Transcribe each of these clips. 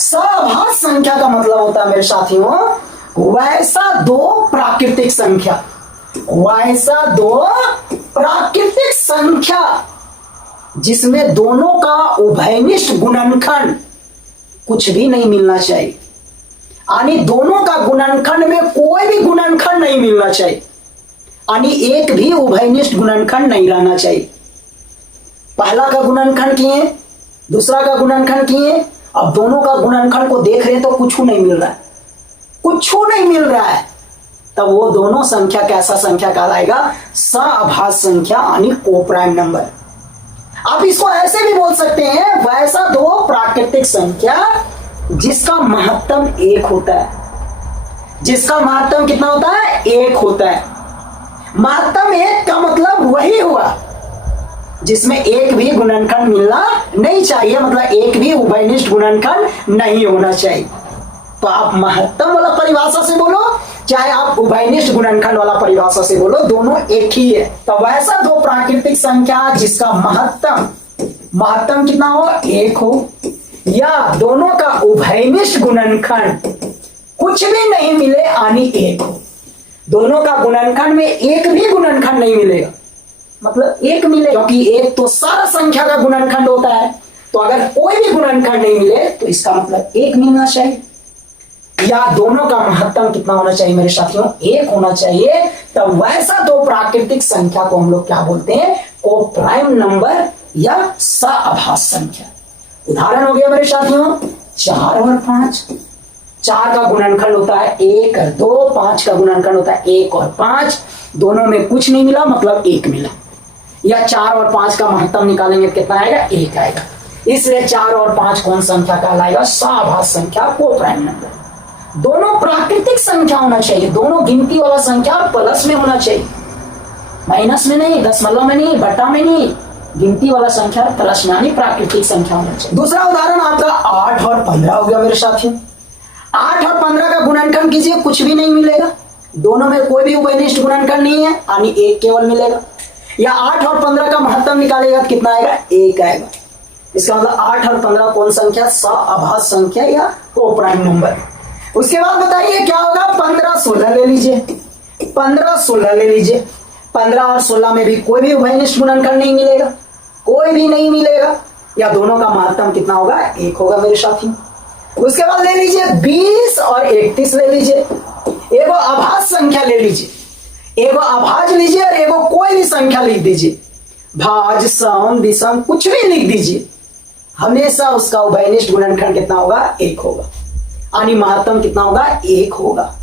सभाज्य संख्या का मतलब होता है मेरे साथियों वैसा दो प्राकृतिक संख्या, वैसा दो प्राकृतिक संख्या जिसमें दोनों का उभयनिष्ठ गुणनखंड कुछ भी नहीं मिलना चाहिए, यानी दोनों का गुणनखंड में कोई भी गुणनखंड नहीं मिलना चाहिए, यानी एक भी उभयनिष्ठ गुणनखंड नहीं रहना चाहिए। पहला का गुणनखंड किए, दूसरा का गुणनखंड किए, अब दोनों का गुणनखंड को देख रहे तो कुछ नहीं मिल रहा है, कुछ नहीं मिल रहा है, तब वो दोनों संख्या कैसा संख्या कहलाएगा? सभाज्य संख्या यानी कोप्राइम नंबर। आप इसको ऐसे भी बोल सकते हैं वैसा दो प्राकृतिक संख्या जिसका महत्तम एक होता है, जिसका महत्तम कितना होता है? एक होता है। महत्तम एक का मतलब वही हुआ जिसमें एक भी गुणनखंड मिलना नहीं चाहिए, मतलब एक भी उभयनिष्ठ गुणनखंड नहीं होना चाहिए। तो आप महत्तम वाला परिभाषा से बोलो चाहे आप उभयनिष्ठ गुणनखंड वाला परिभाषा से बोलो, दोनों एक ही है। तो वैसा दो प्राकृतिक संख्या जिसका महत्तम कितना हो? एक हो, या दोनों का उभयनिष्ठ गुणनखंड कुछ भी नहीं मिले यानी एक हो। दोनों का गुणनखंड में एक भी गुणनखंड नहीं मिलेगा, मतलब एक मिले, क्योंकि एक तो सारा संख्या का गुणनखंड होता है, तो अगर कोई भी गुणनखंड नहीं मिले तो इसका मतलब एक मिलना चाहिए, या दोनों का महत्तम कितना होना चाहिए मेरे साथियों? एक होना चाहिए। तब वैसा दो प्राकृतिक संख्या को हम लोग क्या बोलते हैं? कोप्राइम नंबर या सभाज्य संख्या। उदाहरण हो गया मेरे साथियों 4 और 5। 4 का गुणनखंड होता है 1 और 2, 5 का गुणनखंड होता है 1 और 5, दोनों में कुछ नहीं मिला मतलब एक मिला, या 4 और 5 का महत्तम निकालेंगे कितना आएगा? 1 आएगा। इसलिए 4 और 5 कौन संख्या कहलाएगा? सभाज्य संख्या, कोप्राइम नंबर। दोनों प्राकृतिक संख्या होना चाहिए, दोनों गिनती वाला संख्या प्लस में होना चाहिए, माइनस में नहीं, दशमलव में नहीं, बटा में नहीं, गिनती वाला संख्या प्लस में यानी प्राकृतिक संख्या होना चाहिए। दूसरा उदाहरण आपका 8 और 15 हो गया मेरे साथियों। 8 और 15 का गुणनखंड कीजिए, कुछ भी नहीं मिलेगा, दोनों में कोई भी उभयनिष्ठ गुणनखंड नहीं है यानी एक केवल मिलेगा। या 8 और 15 का महत्तम निकालेगा कितना आएगा? 1 आएगा। इसका मतलब 8 और 15 कौन संख्या? सभाज्य संख्या या कोप्राइम नंबर। उसके बाद बताइए क्या होगा? 15 16 ले लीजिए, 15 16 ले लीजिए। 15 और 16 में भी कोई भी उभयनिष्ठ गुणनखंड नहीं मिलेगा, कोई भी नहीं मिलेगा, या दोनों का महत्तम कितना होगा? 1 होगा मेरे साथी। उसके बाद ले लीजिए 20 और 31 ले लीजिए, एगो अभाज्य संख्या ले लीजिए, एगो अभाज्य लीजिए और एगो कोई भी संख्या लिख दीजिए, भाज्य सम विषम कुछ भी लिख दीजिए, हमेशा उसका उभयनिष्ठ गुणनखंड कितना होगा? 1 होगा, यानी महत्तम कितना होगा? 1 होगा।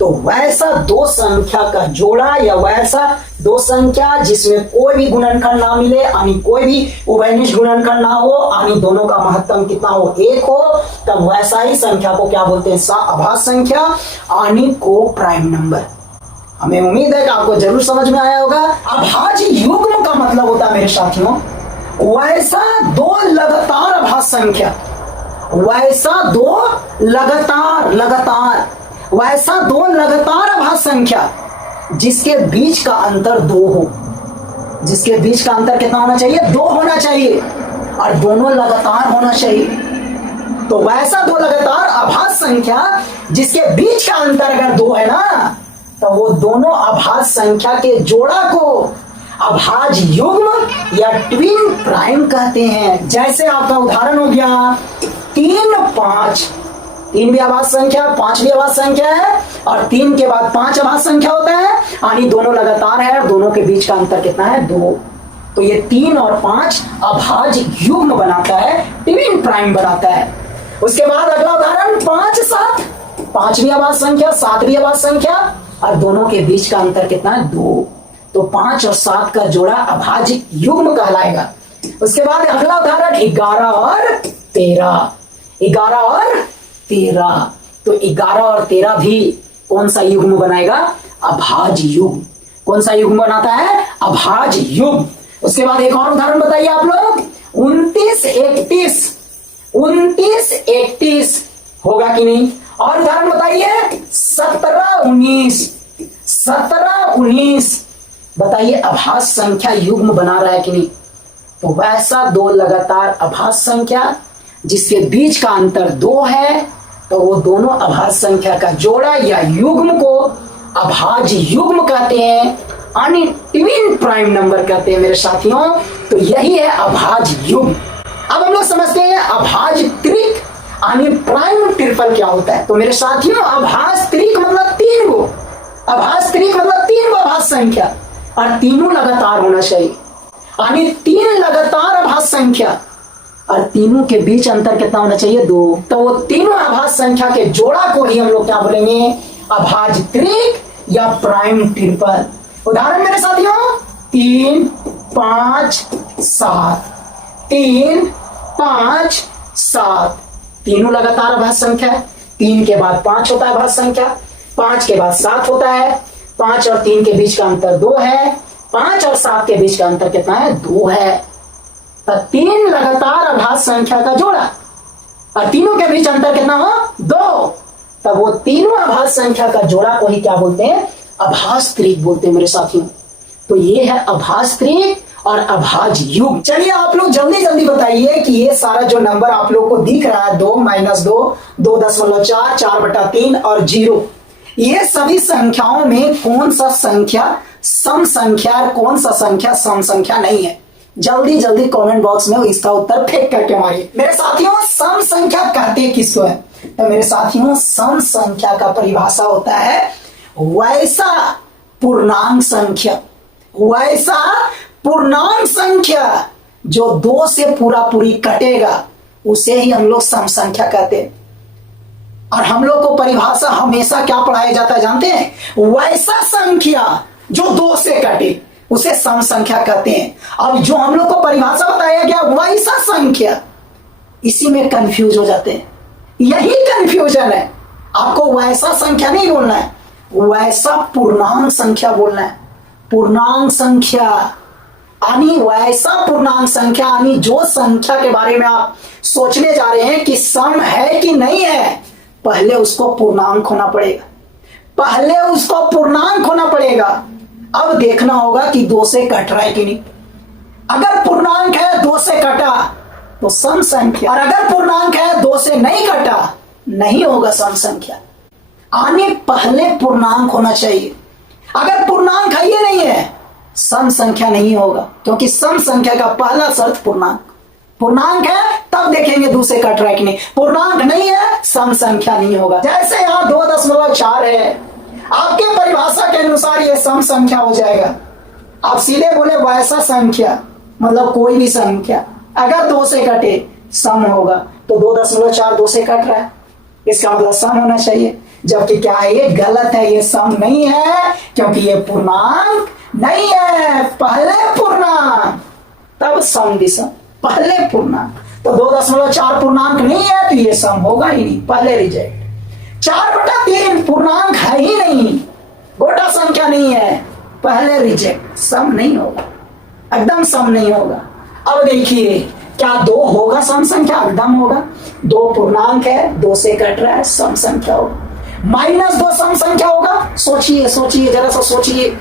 तो वैसा दो संख्या का जोड़ा या वैसा दो संख्या जिसमें कोई भी गुणनखंड ना मिले यानी कोई भी उभयनिष्ठ गुणनखंड ना हो यानी दोनों का महत्तम कितना हो? 1 हो, तब वैसा ही संख्या को क्या बोलते हैं? सभाज्य संख्या यानी कोप्राइम नंबर। हमें उम्मीद है कि आपको जरूर समझ में आया होगा। अभाज्य युग्म का मतलब होता है मेरे साथियों वैसा दो लगातार अभाज्य संख्या, वैसा दो वैसा दो लगातार अभाज्य संख्या जिसके बीच का अंतर 2 हो, जिसके बीच का अंतर कितना होना चाहिए? 2 होना चाहिए और दोनों लगातार होना चाहिए। तो वैसा दो लगातार अभाज्य संख्या जिसके बीच का अंतर अगर 2 है ना, तो वो दोनों अभाज्य संख्या के जोड़ा को अभाज्य युग्म या ट्विन प्राइम कहते हैं। जैसे आपका उदाहरण हो गया 3 5, 3 भी अभाज्य संख्या, 5 भी अभाज्य संख्या है और 3 के बाद 5 अभाज्य संख्या होता है, यानी दोनों लगातार है और दोनों के बीच का अंतर कितना है? 2। तो ये 3 और 5 अभाज्य युग्म बनाता है, ट्विन प्राइम बनाता है। उसके बाद अगला उदाहरण 5 7, 5 भी अभाज्य संख्या, 7 भी अभाज्य संख्या और दोनों के बीच का अंतर कितना है? 2। तो 5 और 7 का जोड़ा अभाज्य युग्म कहलाएगा। उसके बाद अगला उदाहरण 11 और 13, 11 और 13, तो 11 और 13 भी कौन सा युग्म बनाएगा? अभाज्य युग्म। कौन सा युग्म बनाता है? अभाज्य युग्म। उसके बाद एक और उदाहरण बताइए आप लोग 29 31, 29 31 होगा कि नहीं? और उदाहरण बताइए 17 19, 17 19 बताइए अभाज्य संख्या युग्म बना रहा है कि नहीं? तो वैसा दो लगातार अभाज्य संख्या जिसके बीच का अंतर 2 है, तो वो दोनों अभाज्य संख्या का जोड़ा या युग्म को अभाज्य युग्म कहते हैं, यानी ट्विन प्राइम नंबर कहते हैं मेरे साथियों। तो यही है अभाज्य युग्म। अब हम लोग समझते हैं अभाज्य त्रिक यानी प्राइम ट्रिपल क्या होता है। तो मेरे साथियों अभाज्य त्रिक मतलब 3 गो, अभाज्य त्रिक मतलब 3 गो अभाज्य संख्या और तीनों लगातार होना चाहिए, यानी 3 लगातार अभाज्य संख्या और तीनों के बीच अंतर कितना होना चाहिए 2। तो वो तीनों अभाज्य संख्या के जोड़ा को ही हम लोग क्या बोलेंगे अभाज्य त्रिक या प्राइम ट्रिपल। उदाहरण मेरे साथियों 3 5 7, 3 5 7 तीनों लगातार अभाज्य संख्या है। 3 के बाद 5 होता है अभाज्य संख्या, 5 के बाद 7 होता है, 5 और 3 के बीच का अंतर 2 है, 5 और 7 के बीच का अंतर कितना है 2 है। तो 3 लगातार अभाज्य संख्या का जोड़ा और तीनों के बीच अंतर कितना हो 2। तब वो तीनों अभाज्य संख्या का जोड़ा को ही क्या बोलते हैं अभाज्य त्रिक बोलते हैं मेरे साथियों। तो ये है अभाज्य त्रिक और अभाज्य युग्म। चलिए आप लोग जल्दी जल्दी बताइए कि ये सारा जो नंबर आप लोग को दिख रहा है 2 -2 2.4 4/3 और 0, ये सभी संख्याओं में कौन सा संख्या सम संख्या और कौन सा संख्या सम संख्या नहीं है। जल्दी जल्दी कमेंट बॉक्स में इसका उत्तर फेंक करके मारिए। मेरे साथियों सम संख्या कहते किसको है। तो मेरे साथियों सम संख्या का परिभाषा होता है वैसा पूर्णांक संख्या, वैसा पूर्णांक संख्या जो 2 से पूरा पूरी कटेगा उसे ही हम लोग सम संख्या कहते हैं। और हम लोग को परिभाषा हमेशा क्या पढ़ाया जाता है जानते हैं, वैसा संख्या जो 2 से कटे उसे सम संख्या कहते हैं। अब जो हम लोग को परिभाषा बताया गया वैसा संख्या, इसी में कंफ्यूज हो जाते हैं, यही कंफ्यूजन है। आपको वैसा संख्या नहीं बोलना है, वैसा पूर्णांक संख्या बोलना है। पूर्णांक संख्या यानी वैसा पूर्णांक संख्या यानी जो संख्या के बारे में आप सोचने जा रहे हैं कि सम है कि नहीं है, पहले उसको पूर्णांक होना पड़ेगा, पहले उसको पूर्णांक होना पड़ेगा। अब देखना होगा कि 2 से कट रहा है कि नहीं। अगर पूर्णांक है 2 से कटा तो सम संख्या, और अगर पूर्णांक है 2 से नहीं कटा नहीं होगा सम संख्या। आने पहले पूर्णांक होना चाहिए। अगर पूर्णांक है ये नहीं है सम संख्या नहीं होगा, क्योंकि सम संख्या का पहला शर्त पूर्णांक। पूर्णांक है तब देखेंगे 2 से कट रहा है कि नहीं, पूर्णांक नहीं है सम संख्या नहीं होगा। जैसे यहाँ 2.4 है, आपके परिभाषा के अनुसार ये सम संख्या हो जाएगा। आप सीधे बोले वैसा संख्या मतलब कोई भी संख्या अगर 2 से कटे सम होगा, तो 2.4 2 से कट रहा है, इसका मतलब सम होना चाहिए। जबकि क्या है ये गलत है, ये सम नहीं है, क्योंकि ये पूर्णांक नहीं है। पहले पूर्णांक तब सम भी सम, पहले पूर्णांक। तो 2.4 पूर्णांक नहीं है तो ये सम होगा ही नहीं, पहले रिजेक्ट। 4/3 पूर्णांक है ही नहीं, गोटा संख्या नहीं है, पहले रिजेक्ट, सम नहीं होगा, एकदम सम नहीं होगा। अब देखिए क्या 2 होगा सम संख्या, एकदम होगा। 2 पूर्णांक है, 2 से कट रहा है, सम संख्या होगा। -2 सम संख्या होगा, सोचिए सोचिए जरा सा सोचिए,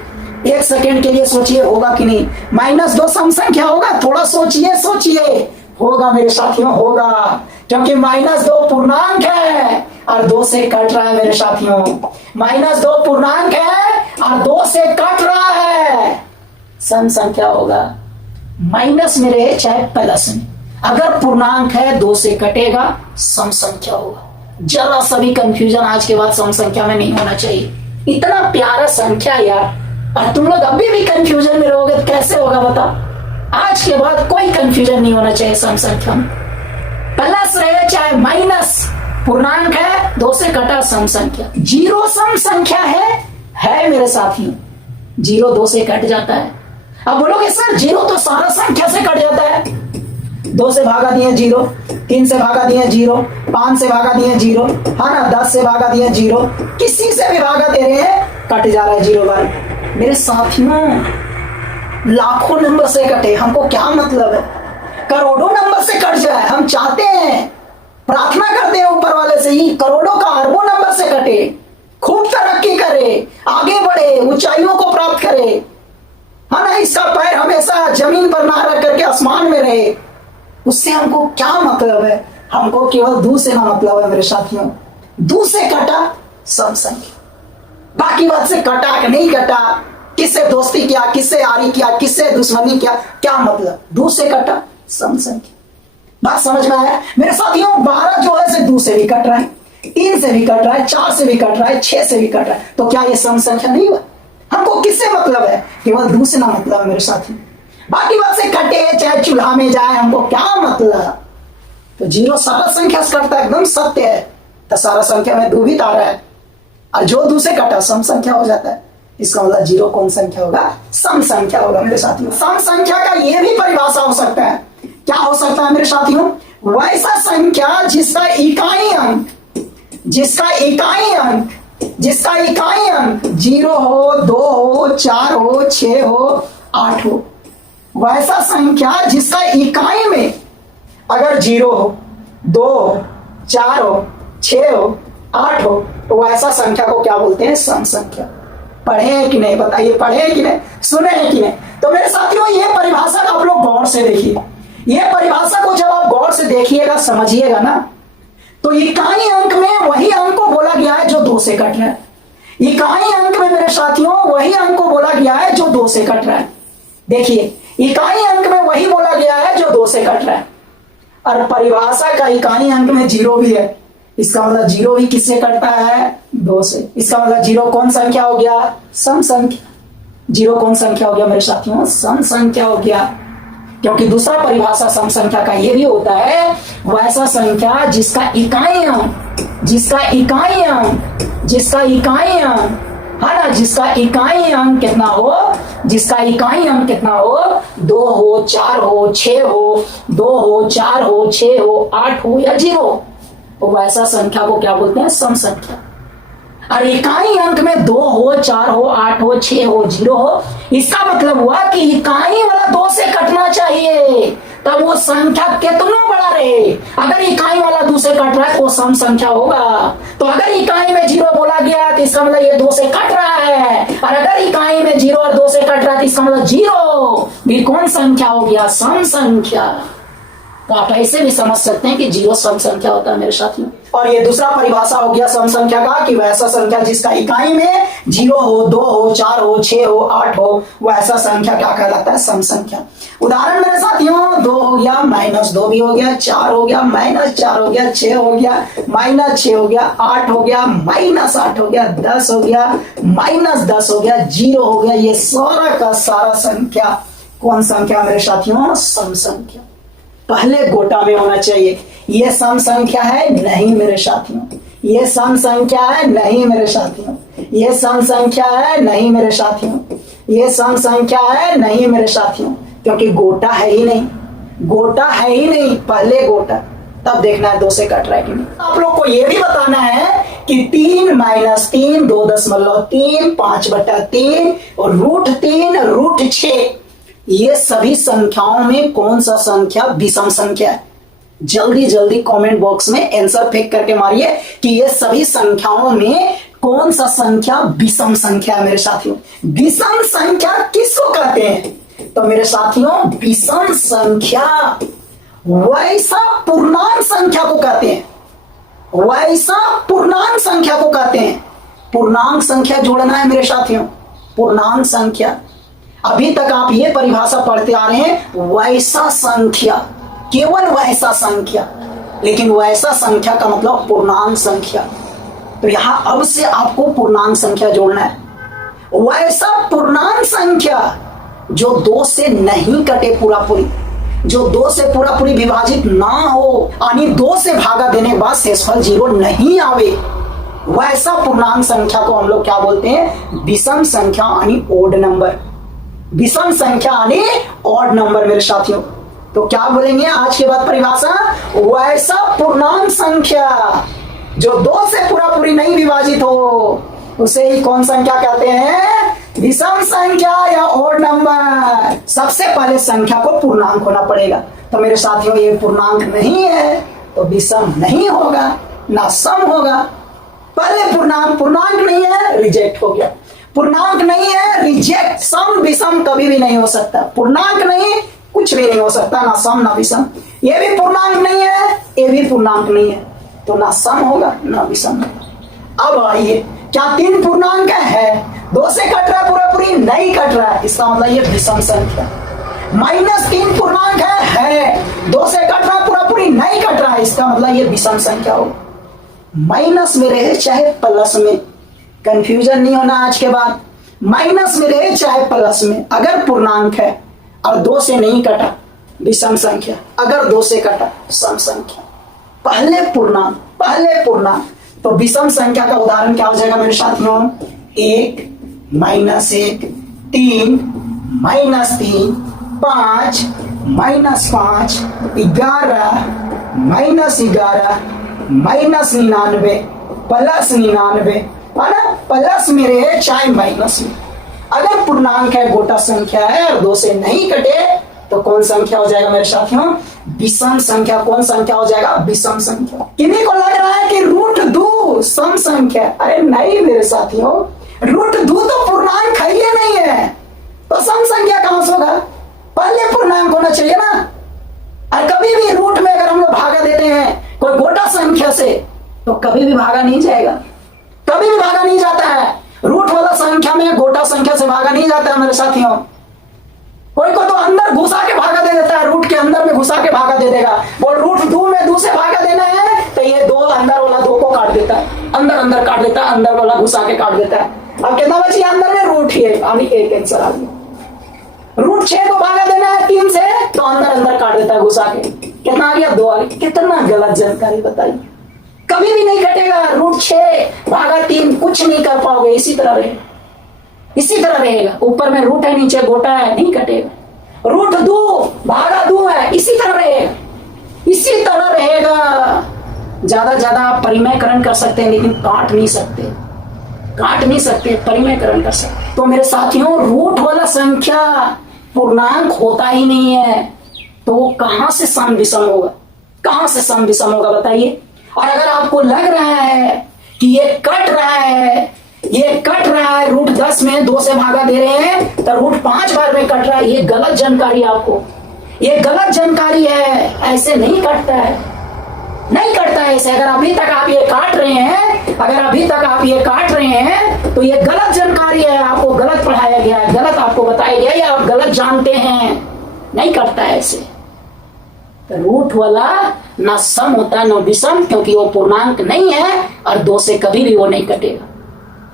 1 सेकेंड के लिए सोचिए होगा कि नहीं। -2 सम संख्या होगा, थोड़ा सोचिए सोचिए, होगा मेरे साथियों होगा, क्योंकि -2 पूर्णांक है और 2 से कट रहा है मेरे साथियों। -2 पूर्णांक है और 2 से कट रहा है, सम संख्या होगा। माइनस में रहे चाहे प्लस में, अगर पूर्णांक है 2 से कटेगा सम संख्या होगा। जरा सभी कंफ्यूजन आज के बाद सम संख्या में नहीं होना चाहिए। इतना प्यारा संख्या यार, और तुम लोग अभी भी कंफ्यूजन में रहोगे तो कैसे होगा बता। आज के बाद कोई कंफ्यूजन नहीं होना चाहिए सम संख्या में, प्लस रहे चाहे माइनस, पूर्णांक है 2 से कटा सम संख्या। 0 सम संख्या है मेरे साथियों, 0 2 से कट जाता है। अब बोलोगे सर 0 तो सारा संख्या से कट जाता है, 2 से भागा दिए 0, 3 से भागा दिए 0, 5 से भागा दिए 0, है ना, 10 से भागा दिए 0, किसी से भी भागा दे रहे हैं कट जा रहा है 0 बार। मेरे साथियों लाखों नंबर से कटे, हमको क्या मतलब है, करोड़ों नंबर से कट जाए, हम चाहते हैं, प्रार्थना करते हैं ऊपर वाले से ही करोड़ों का अरबों नंबर से कटे, खूब तरक्की करे, आगे बढ़े, ऊंचाइयों को प्राप्त करे, है ना, इसका पैर हमेशा जमीन पर ना रख करके आसमान में रहे। उससे हमको क्या मतलब है, हमको केवल दू से ना मतलब है मेरे साथियों, दू से कटा सम संख्या, बाकी बात से कटा कि नहीं कटा, किससे दोस्ती किया, किससे यारी किया, किससे दुश्मनी किया, क्या मतलब, दू से कटा सम संख्या। बात समझ में आया मेरे साथियों? 12 जो है से दू से भी कट रहा है, 3 से भी कट रहा है, 4 से भी कट रहा है, 6 से भी कट रहा है, तो क्या ये सम संख्या नहीं हुआ? हमको किससे मतलब है? केवल दू से ना मतलब है मेरे साथियों, बाकी बात से कटे चाहे चूल्हा में जाए, हमको क्या मतलब। तो जीरो सारा संख्या से कटता है, एकदम सत्य है। तो सारा संख्या में दू भी आ रहा है, और जो दू से कटा सम संख्या हो जाता है। इसका मतलब जीरो कौन संख्या होगा? सम संख्या होगा मेरे साथियों। सम संख्या का यह भी परिभाषा हो सकता है, क्या हो सकता है मेरे साथियों? वैसा संख्या जिसका इकाई अंक, जिसका इकाई अंक 0 हो, 2 हो, 4 हो, 6 हो, 8 हो, वैसा संख्या जिसका इकाई में अगर 0 हो, 2 हो, 4 हो, 6 हो, 8 हो, तो वैसा संख्या को क्या बोलते हैं? सम संख्या। पढ़े हैं कि नहीं? बताइए, पढ़े हैं कि नहीं, सुने हैं कि नहीं? तो मेरे साथियों ये परिभाषा आप लोग गौर से देखिए, ये परिभाषा को जब आप गौर से देखिएगा, समझिएगा ना, तो इकाई अंक में वही अंक को बोला गया है जो 2 से कट रहा है। इकाई अंक में मेरे साथियों वही अंक को बोला गया है जो 2 से कट रहा है। देखिए, इकाई अंक में वही बोला गया है जो 2 से कट रहा है, और परिभाषा का इकाई अंक में 0 भी है। इसका मतलब 0 भी किससे कटता है? 2 से। इसका मतलब 0 कौन संख्या हो गया? सम संख्या। 0 कौन संख्या हो गया मेरे साथियों? सम संख्या हो गया। क्योंकि दूसरा परिभाषा सम संख्या का यह भी होता है, वैसा संख्या जिसका इकाई अंक है ना, जिसका इकाई अंक कितना हो, जिसका इकाई अंक कितना हो, 2 हो, 4 हो, 6 हो, 2 हो, 4 हो, 6 हो, 8 हो या 0, तो वैसा संख्या को क्या बोलते हैं? सम संख्या। और इकाई अंक में 2 हो, 4 हो, 8 हो, 6 हो, 0 हो, इसका मतलब हुआ कि इकाई वाला 2 से कटना चाहिए, तब वो संख्या कितना बड़ा रहे। अगर इकाई वाला 2 से कट रहा है तो सम संख्या होगा। तो अगर इकाई में 0 बोला गया तो इसका मतलब ये 2 से कट रहा है, और अगर इकाई में 0 और 2 से कट रहा है तो इसका मतलब 0 भी कौन संख्या हो गया? सम संख्या। तो आप ऐसे भी समझ सकते हैं कि 0 सम संख्या होता है मेरे साथियों। और ये दूसरा परिभाषा हो गया सम संख्या का, कि वैसा संख्या जिसका इकाई में 0 हो, 2 हो, 4 हो, 6 हो, 8 हो, वैसा संख्या क्या कहलाता है? सम संख्या। उदाहरण मेरे साथियों, 2 हो गया, -2 भी हो गया, 4 हो गया, -4 हो गया, 6 हो गया, -6 हो गया, 8 हो गया, -8 हो गया, 10 हो गया, -10 हो गया, 0 हो गया। ये सारा का सारा संख्या कौन संख्या मेरे साथियों? सम संख्या। पहले गोटा में होना चाहिए, ये सम संख्या है नहीं मेरे साथियों, ये सम संख्या है नहीं मेरे साथियों, ये सम संख्या है नहीं मेरे साथियों, ये सम संख्या है नहीं मेरे साथियों, क्योंकि गोटा है ही नहीं, गोटा है ही नहीं। पहले गोटा, तब देखना है 2 से कट रहा है कि नहीं। आप लोग को यह भी बताना है कि 3 - 3 2.3 5/3 और √3 √6, ये सभी संख्याओं में कौन सा संख्या विषम संख्या है? जल्दी जल्दी कमेंट बॉक्स में आंसर फेंक करके मारिए कि ये सभी संख्याओं में कौन सा संख्या विषम संख्या है मेरे साथियों। विषम संख्या किसको कहते हैं? तो मेरे साथियों, विषम संख्या वैसा पूर्णांक संख्या को कहते हैं, वैसा पूर्णांक संख्या को कहते हैं। पूर्णांक संख्या जोड़ना है मेरे साथियों, पूर्णांक संख्या। अभी तक आप ये परिभाषा पढ़ते आ रहे हैं, वैसा संख्या, केवल वैसा संख्या, लेकिन वैसा संख्या का मतलब पूर्णांक संख्या। तो यहां अब से आपको पूर्णांक संख्या जोड़ना है, वैसा पूर्णांक संख्या जो 2 से नहीं कटे पूरा पूरी, जो 2 से पूरा पूरी विभाजित ना हो, यानी 2 से भागा देने के बाद शेषफल 0 नहीं आवे, वैसा पूर्णांक संख्या को हम लोग क्या बोलते हैं? विषम संख्या यानी ओड नंबर। विषम संख्या यानी ऑड नंबर मेरे साथियों। तो क्या बोलेंगे आज के बाद परिभाषा? वैसा पूर्णांक संख्या जो 2 से पूरा पूरी नहीं विभाजित हो, उसे ही कौन संख्या कहते हैं? विषम संख्या या ऑड नंबर। सबसे पहले संख्या को पूर्णांक होना पड़ेगा। तो मेरे साथियों, ये पूर्णांक नहीं है तो विषम नहीं होगा, ना सम होगा। पहले पूर्णांक नहीं है, रिजेक्ट हो गया। पूर्णांक नहीं है, रिजेक्ट। सम विषम कभी भी नहीं हो सकता। पूर्णांक नहीं, कुछ भी नहीं हो सकता, ना सम ना विषम। ये भी पूर्णांक नहीं है, ये भी पूर्णांक नहीं है, तो ना सम होगा ना विषम। अब आइए, क्या 3 पूर्णांक है, 2 से कट रहा है पूरा पूरी, नहीं कट रहा है, इसका मतलब ये विषम संख्या। -3 पूर्णांक है 2 से कट रहा है पूरा पूरी, नहीं कट रहा है, इसका मतलब ये विषम संख्या होगा। माइनस में रहे चाहे प्लस में, कंफ्यूजन नहीं होना आज के बाद। माइनस में रहे चाहे प्लस में, अगर पूर्णांक है और 2 से नहीं कटा, विषम संख्या। अगर 2 से कटा, सम संख्या। पहले पूर्णांक तो विषम संख्या का उदाहरण क्या हो जाएगा मेरे साथियों? 1 -1 3 -3 5 -5 11 -11 -99 +99 है ना? प्लस में रहे चाहे माइनस में, अगर पूर्णांक है, गोटा संख्या है और 2 से नहीं कटे, तो कौन संख्या हो जाएगा मेरे साथियों? विषम संख्या। कौन संख्या हो जाएगा? विषम संख्या। किन्हीं को लग रहा है कि √2 सम संख्या, अरे नहीं मेरे साथियों, √2 तो पूर्णांक है ही नहीं है, तो सम संख्या कहां से होगा? पहले पूर्णांक होना चाहिए ना। और कभी भी रूट में अगर हम लोग भागा देते हैं कोई गोटा संख्या से, तो कभी भी भागा नहीं जाएगा, कभी भी भागा नहीं जाता है। रूट वाला संख्या में गोटा संख्या से भागा नहीं जाता है मेरे साथियों। कोई को तो अंदर घुसा के भागा दे देता है, रूट के अंदर में घुसा के भागा दे देगा। बोल √2 में 2 से भागा देना है, तो ये 2 अंदर वाला 2 को काट देता है, अंदर काट देता है, अंदर वाला घुसा के काट देता है। अब कितना बची अंदर में? रूट ही है, अभी एक आंसर आ गया। √6 को भागा देना है 3 से, तो अंदर काट देता है घुसा के, कितना आ गया? 2 आ गया। कितना गलत जानकारी बताइए। कभी भी नहीं कटेगा, √6 भागा 3 कुछ नहीं कर पाओगे, इसी तरह रहेगा। ऊपर में रूट है, नीचे गोटा है, नहीं कटेगा। √2 भागा 2 है, इसी तरह रहेगा। ज्यादा आप परिमयकरण कर सकते हैं, लेकिन काट नहीं सकते, परिमयकरण कर सकते। तो मेरे साथियों, रूट वाला संख्या पूर्णांक होता ही नहीं है, तो कहां से सम विषम होगा बताइए। और अगर आपको लग रहा है कि ये कट रहा है, √10 में 2 से भागा दे रहे हैं, तो √5 बार में कट रहा है, ये गलत जानकारी है। ऐसे नहीं कटता है, ऐसे। अगर अभी तक आप ये काट रहे हैं, तो ये गलत जानकारी है, आपको गलत पढ़ाया गया है, गलत आपको बताया गया, या आप गलत जानते हैं। नहीं कटता है ऐसे। तो रूट वाला ना सम होता है ना विषम, क्योंकि वो पूर्णांक नहीं है, और 2 से कभी भी वो नहीं कटेगा,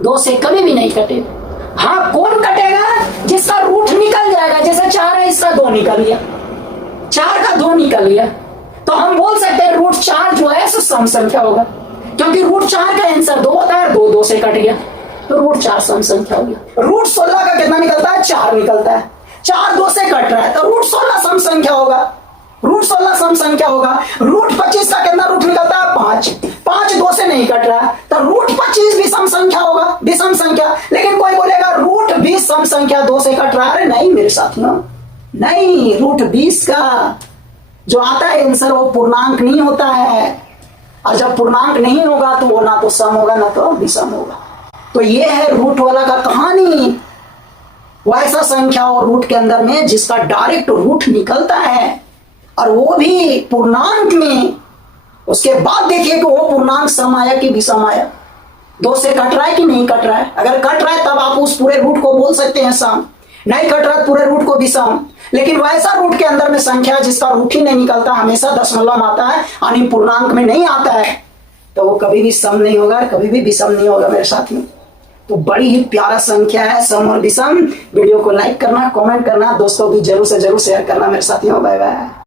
2 से कभी भी नहीं कटेगा। हाँ, कौन कटेगा? जिसका रूट निकल जाएगा। जैसे 4 है, इसका 2 निकल गया, 4 का 2 निकल गया, तो हम बोल सकते हैं √4 जो है सम संख्या होगा, क्योंकि √4 का आंसर 2 होता है, 2 से कट गया, तो √4 सम संख्या हो गया। √16 का कितना निकलता है? 4 निकलता है, 4 2 से कट रहा है, तो √16 सम संख्या होगा। √25 का कितना रूट निकलता है? 5 2 से नहीं कट रहा है, तो √25 भी सम संख्या होगा, विषम संख्या। लेकिन कोई बोलेगा √20 सम संख्या 2 से कट रहा है। अरे नहीं मेरे साथियों, नहीं, √20 का जो आता है आंसर, वो पूर्णांक नहीं होता है, और जब पूर्णांक नहीं होगा तो वो ना तो सम होगा ना तो विषम होगा। तो ये है रूट वाला का कहानी। वैसा संख्या और रूट के अंदर में जिसका डायरेक्ट रूट निकलता है, और वो भी पूर्णांक में। उसके बाद देखिए कि वो पूर्णांक सम आया कि विषम आया, 2 से कट रहा है कि नहीं कट रहा है। अगर कट रहा है तब आप उस पूरे रूट को बोल सकते हैं सम, नहीं कट रहा है पूरे रूट को विषम। लेकिन वैसा रूट के अंदर में संख्या जिसका रूट ही नहीं निकलता, हमेशा दशमलव आता है, यानी पूर्णांक में नहीं आता है, तो वो कभी भी सम नहीं होगा, कभी भी विषम नहीं होगा मेरे साथियों। तो बड़ी ही प्यारा संख्या है सम और विषम। वीडियो को लाइक करना, कमेंट करना, दोस्तों भी जरूर से जरूर शेयर करना मेरे साथियों। Bye bye.